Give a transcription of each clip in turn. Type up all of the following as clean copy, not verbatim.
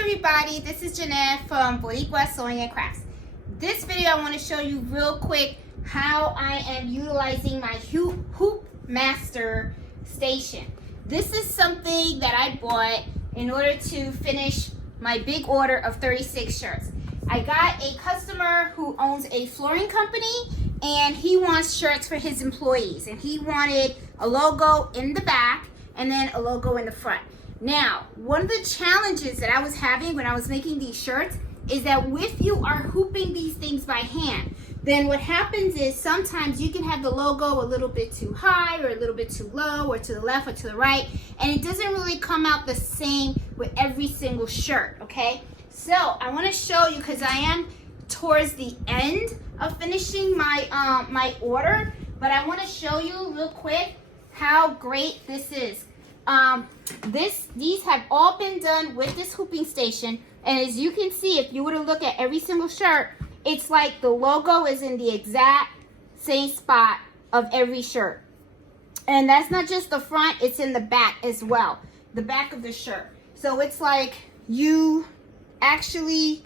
everybody, this is Jeanette from Boricua Sewing and Crafts. This video I want to show you real quick how I am utilizing my Hoop Master station. This is something that I bought in order to finish my big order of 36 shirts. I got a customer who owns a flooring company and he wants shirts for his employees, and he wanted a logo in the back and then a logo in the front. Now, one of the challenges that I was having when I was making these shirts is that if you are hooping these things by hand, then what happens is sometimes you can have the logo a little bit too high or a little bit too low or to the left or to the right, and it doesn't really come out the same with every single shirt, okay? So I want to show you, because I am towards the end of finishing my my order, but I want to show you real quick how great this is. These have all been done with this hooping station, and as you can see, if you were to look at every single shirt, it's like the logo is in the exact same spot of every shirt. And that's not just the front, it's in the back as well, the back of the shirt. So it's like you actually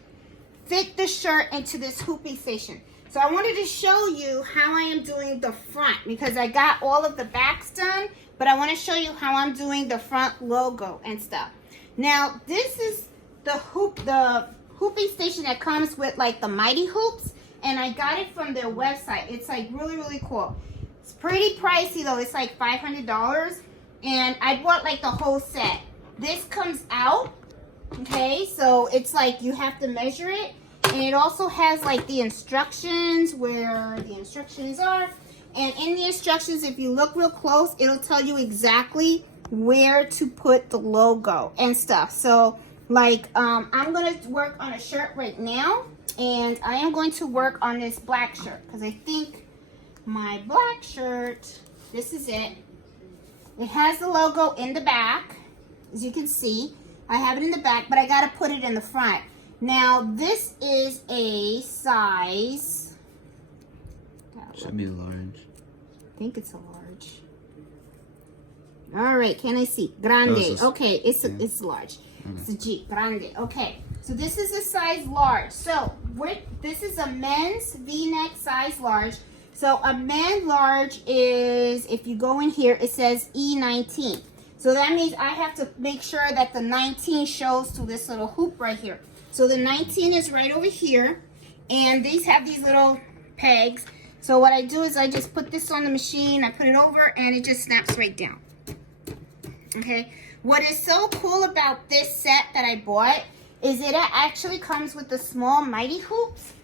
fit the shirt into this hooping station. So I wanted to show you how I am doing the front, because I got all of the backs done, but I want to show you how I'm doing the front logo and stuff. Now, this is the hooping station that comes with like the Mighty Hoops, and I got it from their website. It's like really cool. It's pretty pricey though. It's like $500, and I bought like the whole set. This comes out, okay, so it's like you have to measure it, and it also has like the instructions, where the instructions are. And in the instructions, if you look real close, it'll tell you exactly where to put the logo and stuff. So like I'm going to work on a shirt right now, and I am going to work on this black shirt, because I think my black shirt, this is it. It has the logo in the back, as you can see. I have it in the back, but I got to put it in the front. Now, this is a size, should be large. I think it's a large. All right, can I see? Grande. Okay, it's large. It's a G. Grande. Okay, so this is a size large. So this is a men's V-neck size large. So a men large is, if you go in here, it says E19. So that means I have to make sure that the 19 shows to this little hoop right here. So the 19 is right over here, and these have these little pegs. So what I do is I just put this on the machine, I put it over, and it just snaps right down. Okay, what is so cool about this set that I bought is it actually comes with the small Mighty Hoops.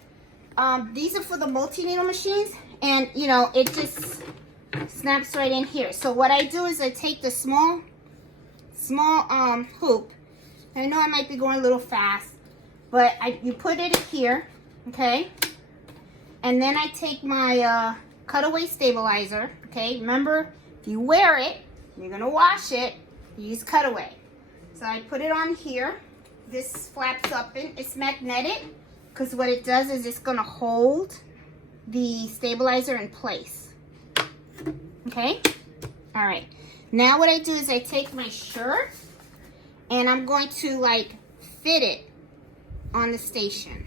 These are for the multi-needle machines, and you know, it just snaps right in here. So what I do is I take the small hoop. I know I might be going a little fast, but you put it here, okay? And then I take my cutaway stabilizer, okay? Remember, if you wear it, you're gonna wash it, use cutaway. So I put it on here. This flaps up, and it's magnetic, because what it does is it's gonna hold the stabilizer in place. Okay? All right. Now what I do is I take my shirt, and I'm going to like fit it on the station.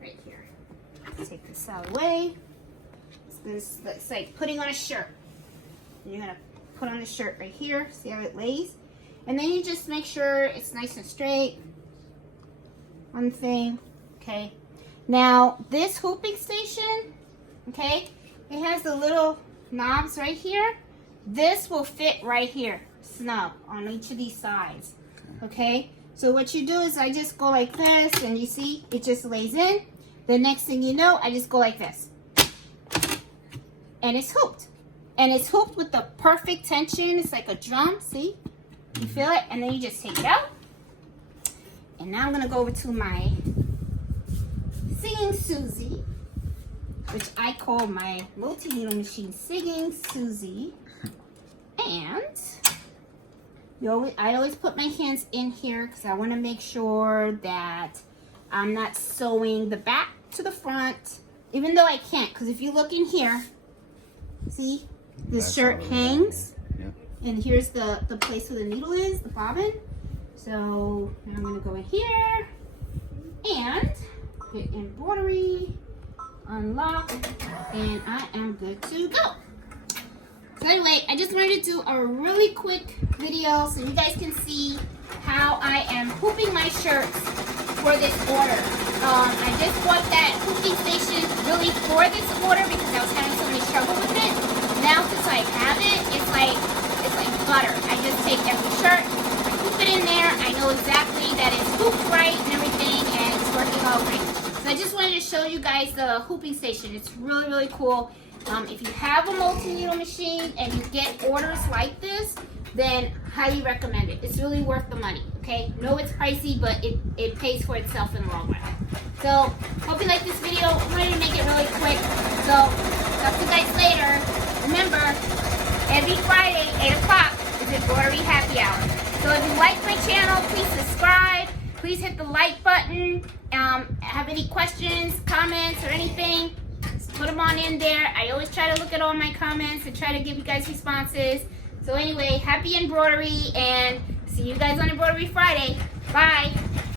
Right here. Take this out of the way. It's like putting on a shirt. You're gonna put on the shirt right here. See how it lays? And then you just make sure it's nice and straight. One thing. Okay. Now this hooping station, okay, it has the little knobs right here. This will fit right here, snug on each of these sides. Okay. So what you do is I just go like this, and you see it just lays in. The next thing you know, I just go like this. And it's hooped. And it's hooped with the perfect tension. It's like a drum, see? You feel it? And then you just take it out. And now I'm going to go over to my Singing Susie, which I call my multi-needle machine Singing Susie. And I always put my hands in here, because I want to make sure that I'm not sewing the back to the front, even though I can't, because if you look in here, see, this shirt hangs, and here's the place where the needle is, the bobbin. So now I'm gonna go in here and hit embroidery, unlock, and I am good to go. So anyway, I just wanted to do a really quick video so you guys can see how I am hooping my shirts for this order. I just bought that hooping station really for this order because I was having so many trouble with it. Now since I have it, it's like butter. I just take every shirt, I hoop it in there. I know exactly that it's hooped right and everything, and it's working all great. So I just wanted to show you guys the hooping station. It's really, really cool. If you have a multi-needle machine and you get orders like this, then highly recommend it. It's really worth the money, okay? No, it's pricey, but it pays for itself in the long run. So, hope you like this video. I wanted to make it really quick. So, talk to you guys later. Remember, every Friday, 8 o'clock, is Embroidery Happy Hour. So if you like my channel, please subscribe. Please hit the like button. Have any questions, comments, or anything, put them on in there. I always try to look at all my comments and try to give you guys responses. So anyway, happy embroidery, and see you guys on Embroidery Friday. Bye.